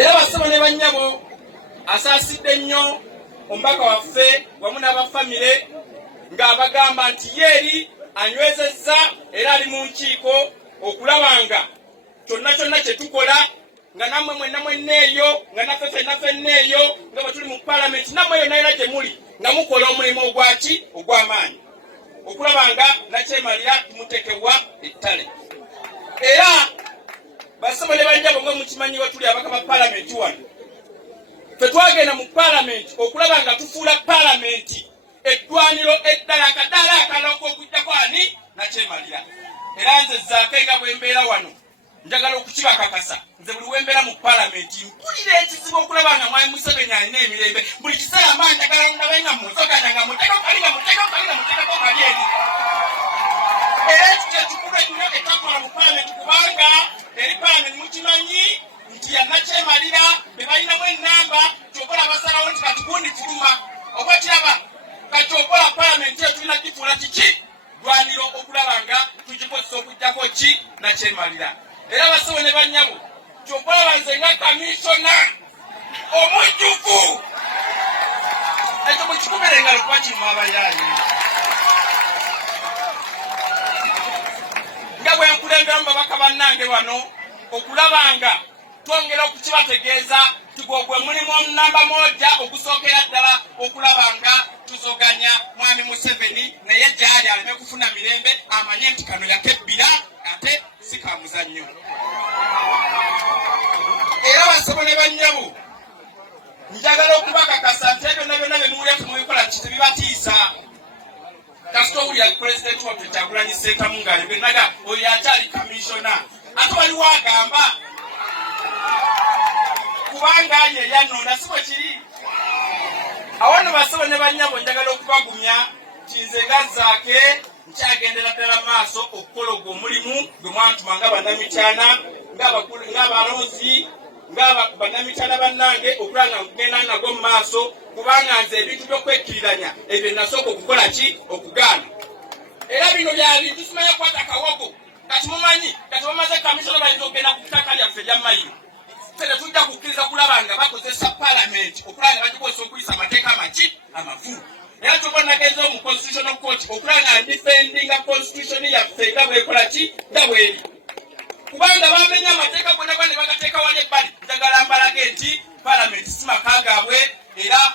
era basaba ne bannyabo asaasidde nnyo omubaka waffe wamu n'abafamire ng'abagamba nti yeeri anywezezza era ali mu nkiiko okulabanga kyonna kyonna kye tukola nga nammwe mwenna eyo nga naffe ffenna eyo nga bwe tuli mu paalamenti nammwe eyo nayina gye muli nga mukola omulimu ogwaki ogw'amaanyi okulabanga nakyemalira tumutekebwa ettale. Era basaba ne banjabo nga mukimanyi tuli abaka ba paalamenti wano ffe twagenda mu paalamenti okulaba nga tufuula paalamenti eddwaniro eddala akadala akalongo okujjako ani nakyemalira. Era nze Zaake nga bwe mbeera wano njagala okukibakakasa nze buli wembeera mu paalamenti mpulira ekizibu okulaba nga mwami Museveni alina emirembe buli kiseera mba njagala ndabe nga muzoganya nga muteekako kali eri. Era ekyo kikulu ennyo ekyakola mu paalamenti kubanga eri paalamenti mukimanyi nti yanakyemalira be balinamu ennamba kyokola basalawo nti kati gundi kiruma oba kiraba kati okola paalamenti eyo tulina kifuula kiki ddwaniro okulaba nga tugikozesa okujjako ki nakyemalira. Era basabo ne bannyabo kyokola banze nga kamisona omujjuku ekyo mukikumira engalo kuba kirimu abayaayi nga bwe nkulemberamu babaka bannange wano okulaba nga twongera okukibategeeza nti gwe mulimu omunamba moja okusookera ddala okulaba nga tuzoganya mwami Museveni naye gyali aleme kufuna mirembe amanye nti kano yakebbira ate si kamuzannyo. Era basabo ne bannyabo njagala okubakakasa nti byonna byonna bye muwulira temubikola kiti bibatiisa. Kasita owulira pulezidenti waffe Kyagulanyi Ssentamu ng'ayogernaga oyo akyali kamisona ate waliwo agamba kubanga ye yanonda si bwe kiri. Awo basabo ne bannyabo njagala okubagumya nti nze nga Zaake nkyagendera ddala maaso okukola ogwo omulimu gwe mwantuma nga bannamityana ng'abalonzi nga bannamityana bannange okulaba nga nkugenda nago mu maaso kubanga nze ebintu by'okwekkiriranya ebyo nasooka okukola ki okugaana. Era bino byali tusimaye okukwata kawogo kati mumanyi kati bamaze kamisona bayinza okugenda ku ttaka lyaffe erya mayiro ffe tetujja kukkiriza kulaba nga bakozesa paalamenti okulaba nga bagikozesa okuyisa amateeka amaki amafu. Era tuba nagenza mu constitutional court okulaba nga ndifendinga constitution yaffe nga bwekola ki nga bweri kubanga bamenya amateeka gonna ne bagateeka wali ebbali. Njagala mbalage nti paalamenti si maka gaabwe era